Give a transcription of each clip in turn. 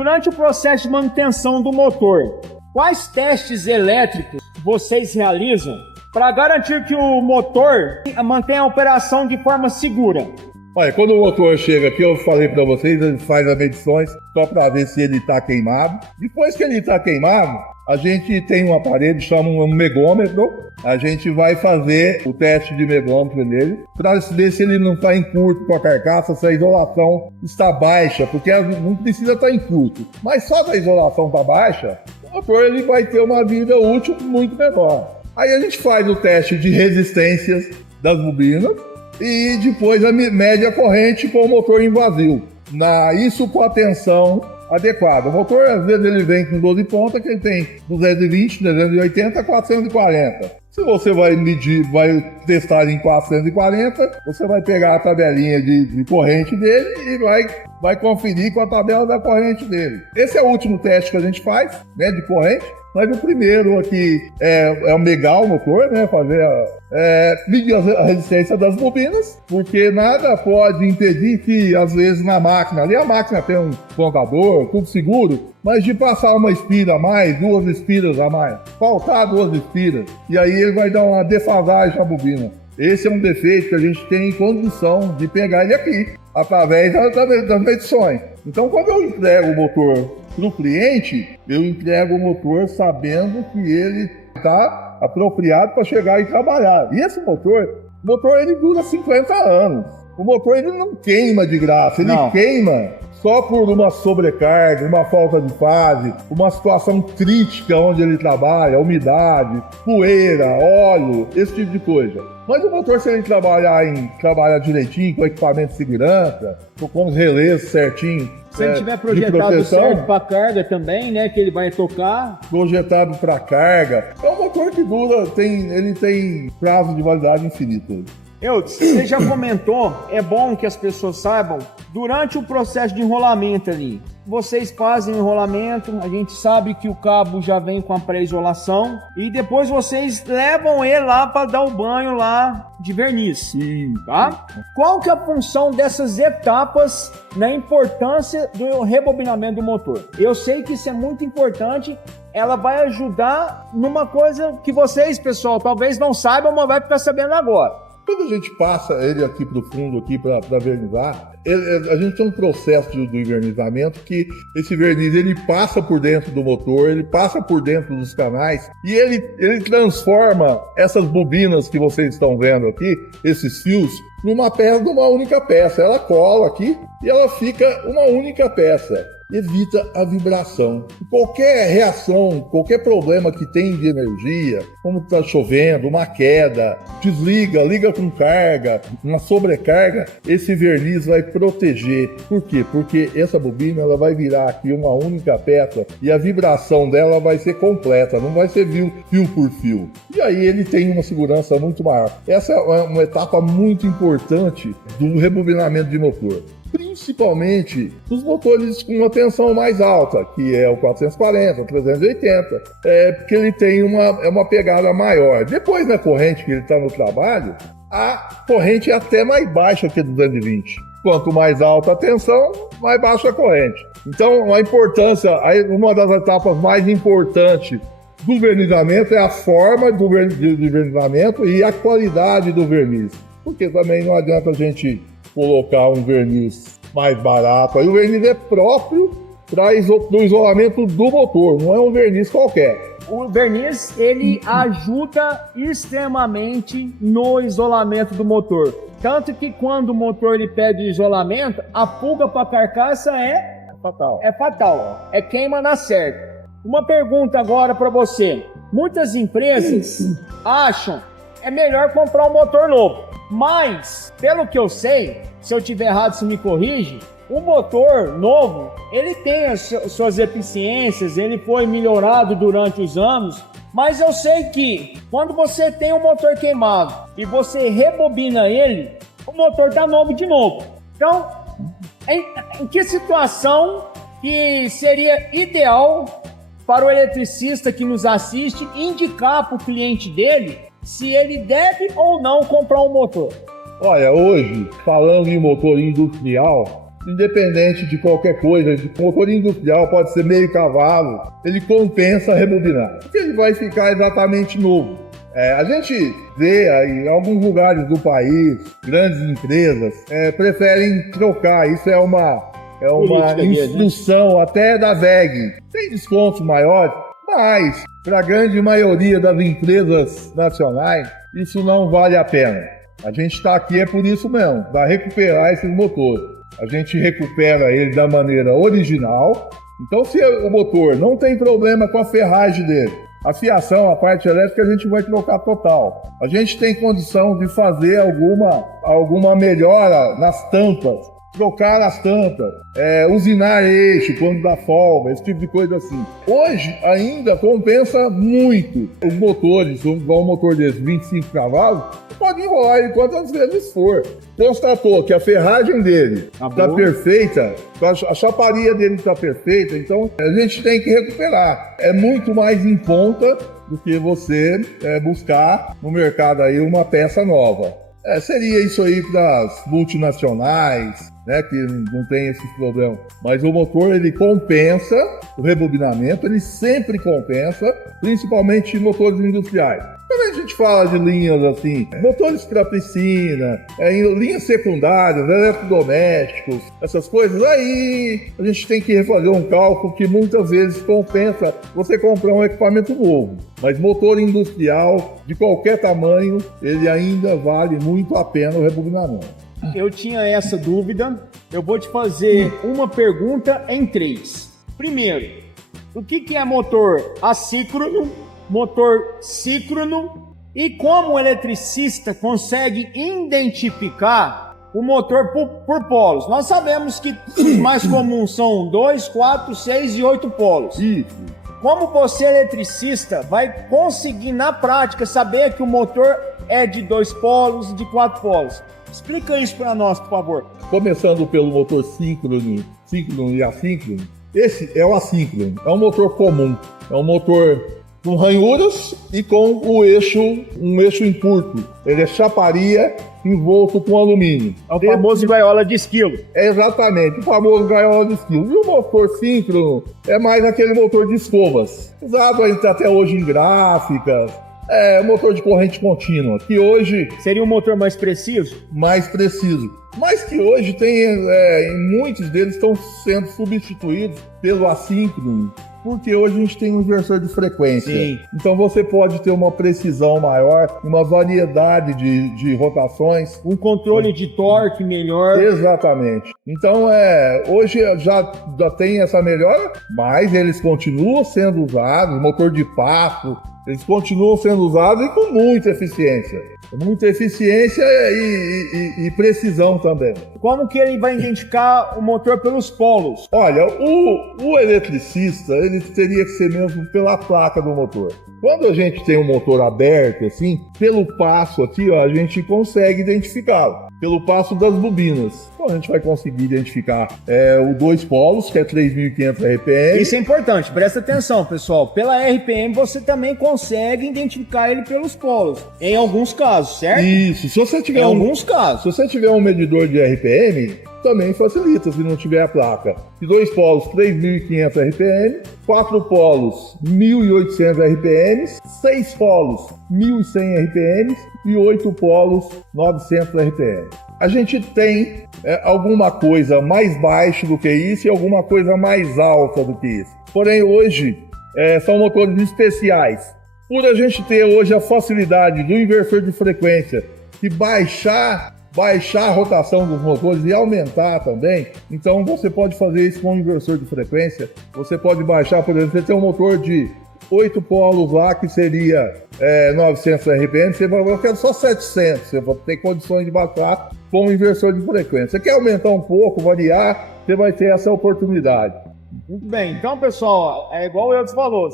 Durante o processo de manutenção do motor, quais testes elétricos vocês realizam para garantir que o motor mantenha a operação de forma segura? Olha, quando o motor chega aqui, eu falei para vocês, ele faz as medições só para ver se ele está queimado. Depois que ele está queimado, a gente tem um aparelho, chama um megômetro. A gente vai fazer o teste de megômetro nele para ver se ele não está em curto com a carcaça, se a isolação está baixa, porque não precisa estar em curto. Mas só da isolação está baixa, o motor ele vai ter uma vida útil muito menor. Aí a gente faz o teste de resistências das bobinas e depois a mede a corrente com o motor em vazio. Isso com a tensão adequada. O motor, às vezes, ele vem com 12 pontas, que ele tem 220, 380, 440. Se você vai medir, vai testar em 440, você vai pegar a tabelinha de corrente dele e vai conferir com a tabela da corrente dele. Esse é o último teste que a gente faz, né, de corrente. Mas o primeiro aqui é megar o motor, né? Medir a resistência das bobinas, porque nada pode impedir que, às vezes, na máquina, ali a máquina tem um contador, tudo seguro, mas de passar uma espira a mais, 2 espiras a mais, faltar 2 espiras, e aí ele vai dar uma defasagem na bobina. Esse é um defeito que a gente tem condição de pegar ele aqui, através das medições. Então, quando eu entrego o motor para o cliente, eu entrego o motor sabendo que ele está apropriado para chegar e trabalhar. E esse motor ele dura 50 anos. O motor ele não queima de graça, ele queima só por uma sobrecarga, uma falta de fase, uma situação crítica onde ele trabalha, umidade, poeira, óleo, esse tipo de coisa. Mas o motor, se ele trabalhar direitinho, com equipamento de segurança, com os relés certinho, se ele tiver projetado certo para carga também, né, que ele vai tocar. Projetado para carga. É um motor que dura, ele tem prazo de validade infinito. Você já comentou, é bom que as pessoas saibam, durante o processo de enrolamento ali, vocês fazem enrolamento, a gente sabe que o cabo já vem com a pré-isolação e depois vocês levam ele lá para dar o banho lá de verniz, tá? Qual que é a função dessas etapas na importância do rebobinamento do motor? Eu sei que isso é muito importante, ela vai ajudar numa coisa que vocês, pessoal, talvez não saibam, mas vai ficar sabendo agora. Quando a gente passa ele aqui para o fundo aqui para vernizar, a gente tem um processo do envernizamento que esse verniz ele passa por dentro do motor, ele passa por dentro dos canais e ele transforma essas bobinas que vocês estão vendo aqui, esses fios, numa única peça. Ela cola aqui e ela fica uma única peça. Evita a vibração. Qualquer reação, qualquer problema que tem de energia, como está chovendo, uma queda, desliga, liga com carga, uma sobrecarga, esse verniz vai proteger. Por quê? Porque essa bobina ela vai virar aqui uma única peça e a vibração dela vai ser completa, não vai ser fio por fio. E aí ele tem uma segurança muito maior. Essa é uma etapa muito importante do rebobinamento de motor. Principalmente os motores com uma tensão mais alta, que é o 440, o 380, porque ele tem uma pegada maior. Depois na corrente que ele está no trabalho, a corrente é até mais baixa que a 220. Quanto mais alta a tensão, mais baixa a corrente. Então a importância, uma das etapas mais importantes do vernizamento é a forma de vernizamento e a qualidade do verniz. Porque também não adianta a gente colocar um verniz mais barato. Aí o verniz é próprio para o isolamento do motor, não é um verniz qualquer. O verniz, ele ajuda extremamente no isolamento do motor. Tanto que quando o motor ele pede isolamento, a fuga para a carcaça é fatal. É queima na certa. Uma pergunta agora para você. Muitas empresas acham é melhor comprar um motor novo. Mas, pelo que eu sei, se eu estiver errado, se me corrige, o motor novo, ele tem as suas eficiências, ele foi melhorado durante os anos, mas eu sei que quando você tem um motor queimado e você rebobina ele, o motor está novo de novo. Então, em que situação que seria ideal para o eletricista que nos assiste indicar para o cliente dele se ele deve ou não comprar um motor? Olha, hoje, falando em motor industrial, independente de qualquer coisa, de motor industrial, pode ser meio cavalo, ele compensa rebobinar, porque ele vai ficar exatamente novo. A gente vê aí, em alguns lugares do país, grandes empresas preferem trocar. Isso é uma instrução até da WEG. Tem descontos maiores, mas para a grande maioria das empresas nacionais, isso não vale a pena. A gente está aqui por isso mesmo, para recuperar esses motores. A gente recupera ele da maneira original. Então, se o motor não tem problema com a ferragem dele, a fiação, a parte elétrica, a gente vai trocar total. A gente tem condição de fazer alguma melhora nas tampas, trocar as tampas, usinar eixo quando dá folga, esse tipo de coisa assim. Hoje ainda compensa muito os motores, igual um motor desse, 25 cavalos, pode enrolar ele quantas vezes for. Constatou que a ferragem dele está perfeita, a chaparia dele está perfeita, então a gente tem que recuperar. É muito mais em conta do que você buscar no mercado aí uma peça nova. Seria isso aí para as multinacionais, né, que não tem esses problemas. Mas o motor, ele compensa, o rebobinamento, ele sempre compensa, principalmente em motores industriais. Quando a gente fala de linhas assim, motores para piscina, linhas secundárias, eletrodomésticos, essas coisas, aí a gente tem que refazer um cálculo que muitas vezes compensa você comprar um equipamento novo. Mas motor industrial, de qualquer tamanho, ele ainda vale muito a pena o rebobinamento. Eu tinha essa dúvida, eu vou te fazer uma pergunta em 3. Primeiro, o que é motor assíncrono, motor síncrono e como o eletricista consegue identificar o motor por polos? Nós sabemos que os mais comuns são 2, 4, 6 e 8 polos. Isso. Como você, eletricista, vai conseguir na prática saber que o motor é de 2 polos e de 4 polos? Explica isso para nós, por favor. Começando pelo motor síncrono e assíncrono. Esse é o assíncrono, é um motor comum, é um motor com ranhuras e com um eixo impurto. Ele é chaparia envolto com alumínio. É o famoso gaiola de esquilo. Exatamente, o famoso gaiola de esquilo. E o motor síncrono é mais aquele motor de escovas, usado até hoje em gráficas. É um motor de corrente contínua, que hoje... Seria um motor mais preciso? Mais preciso. Mas que hoje muitos deles estão sendo substituídos pelo assíncrono, porque hoje a gente tem um inversor de frequência. Sim. Então você pode ter uma precisão maior, uma variedade de rotações. Um controle de torque melhor. Exatamente. Então hoje já tem essa melhora, mas eles continuam sendo usados, motor de passo, eles continuam sendo usados e com muita eficiência. Muita eficiência e precisão também. Como que ele vai identificar o motor pelos polos? Olha, o eletricista, ele teria que ser mesmo pela placa do motor. Quando a gente tem um motor aberto, assim, pelo passo aqui, ó, a gente consegue identificá-lo. Pelo passo das bobinas. Então a gente vai conseguir identificar o 2 polos, que é 3.500 RPM. Isso é importante, presta atenção, pessoal. Pela RPM você também consegue identificar ele pelos polos, em alguns casos, certo? Isso, se você tiver alguns casos. Se você tiver um medidor de RPM, também facilita se não tiver a placa. De 2 polos, 3.500 RPM, 4 polos, 1.800 RPM, 6 polos, 1.100 RPM e 8 polos, 900 RPM. A gente tem alguma coisa mais baixa do que isso e alguma coisa mais alta do que isso. Porém, hoje, são motores especiais. Por a gente ter hoje a facilidade do inversor de frequência e baixar a rotação dos motores e aumentar também, então você pode fazer isso com um inversor de frequência. Você pode baixar, por exemplo, você tem um motor de 8 polos lá, que seria 900 RPM, você vai colocar só 700, você vai ter condições de baixar com um inversor de frequência. Você quer aumentar um pouco, variar, você vai ter essa oportunidade. Muito bem, então pessoal, é igual o Eudes falou,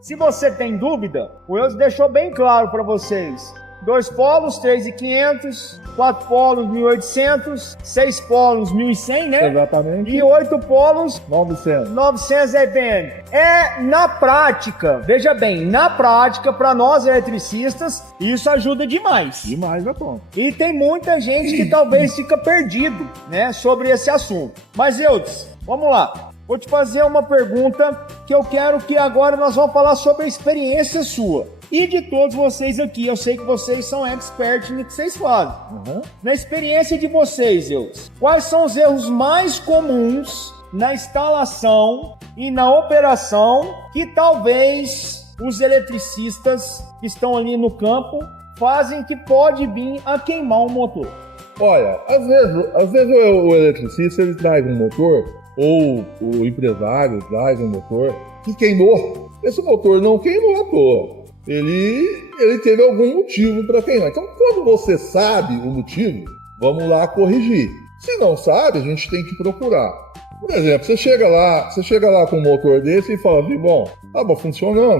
se você tem dúvida, o Eudes deixou bem claro para vocês. 2 polos, 3.500, 4 polos, 1.800, 6 polos, 1.100, né? Exatamente. E 8 polos, 900 RPM. Na prática, veja bem, na prática, para nós eletricistas, isso ajuda demais. Demais a conta. E tem muita gente que talvez fica perdido, né, sobre esse assunto. Mas, Eudes, vamos lá. Vou te fazer uma pergunta que eu quero que agora nós vamos falar sobre a experiência sua. E de todos vocês aqui, eu sei que vocês são experts no que vocês fazem. Na experiência de vocês, Eudes, quais são os erros mais comuns na instalação e na operação que talvez os eletricistas que estão ali no campo fazem que pode vir a queimar o motor? Olha, às vezes o eletricista ele traz um motor, ou o empresário traz um motor que queimou. Esse motor não queimou à toa. Ele teve algum motivo para queimar. Então, quando você sabe o motivo, vamos lá corrigir. Se não sabe, a gente tem que procurar. Por exemplo, você chega lá com um motor desse e fala assim, bom,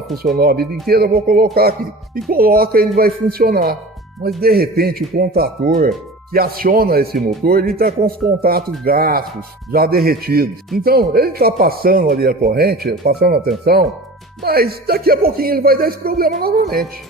funcionou a vida inteira, vou colocar aqui. E coloca, ele vai funcionar. Mas, de repente, o contator que aciona esse motor, ele está com os contatos gastos, já derretidos. Então, ele está passando ali a corrente, passando a tensão, mas daqui a pouquinho ele vai dar esse problema novamente.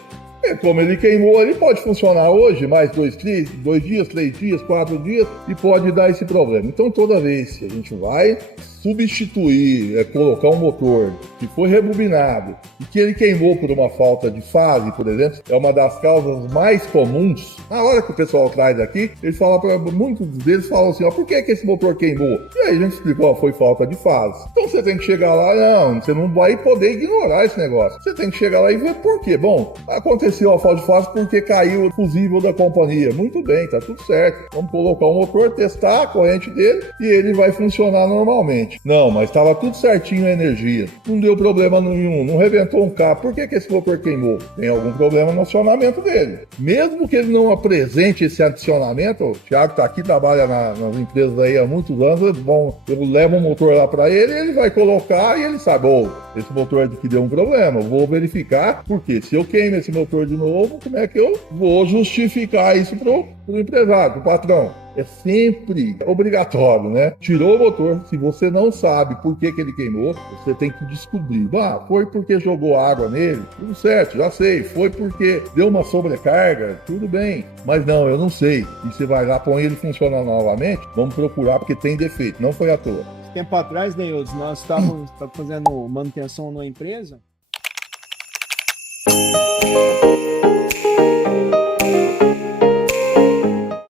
Como ele queimou, ele pode funcionar hoje, mais 2 dias, 3 dias, 4 dias, e pode dar esse problema. Então, toda vez que a gente vai substituir, colocar um motor que foi rebobinado e que ele queimou por uma falta de fase, por exemplo, é uma das causas mais comuns. Na hora que o pessoal traz aqui, eles falam muitos deles falam assim, por que esse motor queimou? E aí a gente explicou, foi falta de fase. Então você tem que chegar lá, você não vai poder ignorar esse negócio. Você tem que chegar lá e ver por quê. Bom, aconteceu a falta de fase porque caiu o fusível da companhia. Muito bem, tá tudo certo. Vamos colocar o motor, testar a corrente dele e ele vai funcionar normalmente. Não, mas estava tudo certinho a energia. Não deu problema nenhum, não rebentou um cabo. Por que esse motor queimou? Tem algum problema no acionamento dele. Mesmo que ele não apresente esse adicionamento, o Thiago está aqui, trabalha nas empresas aí há muitos anos, bom, eu levo um motor lá para ele vai colocar e ele sabe, esse motor aqui deu um problema, eu vou verificar, porque se eu queimo esse motor de novo, como é que eu vou justificar isso pro empresário, pro patrão? É sempre obrigatório, né? Tirou o motor, se você não sabe por que ele queimou, você tem que descobrir. Foi porque jogou água nele? Tudo certo, já sei. Foi porque deu uma sobrecarga? Tudo bem. Mas não, eu não sei. E você vai lá, põe ele funcionando novamente, vamos procurar porque tem defeito, não foi à toa. Tempo atrás, Neilson, nós estávamos fazendo manutenção numa empresa.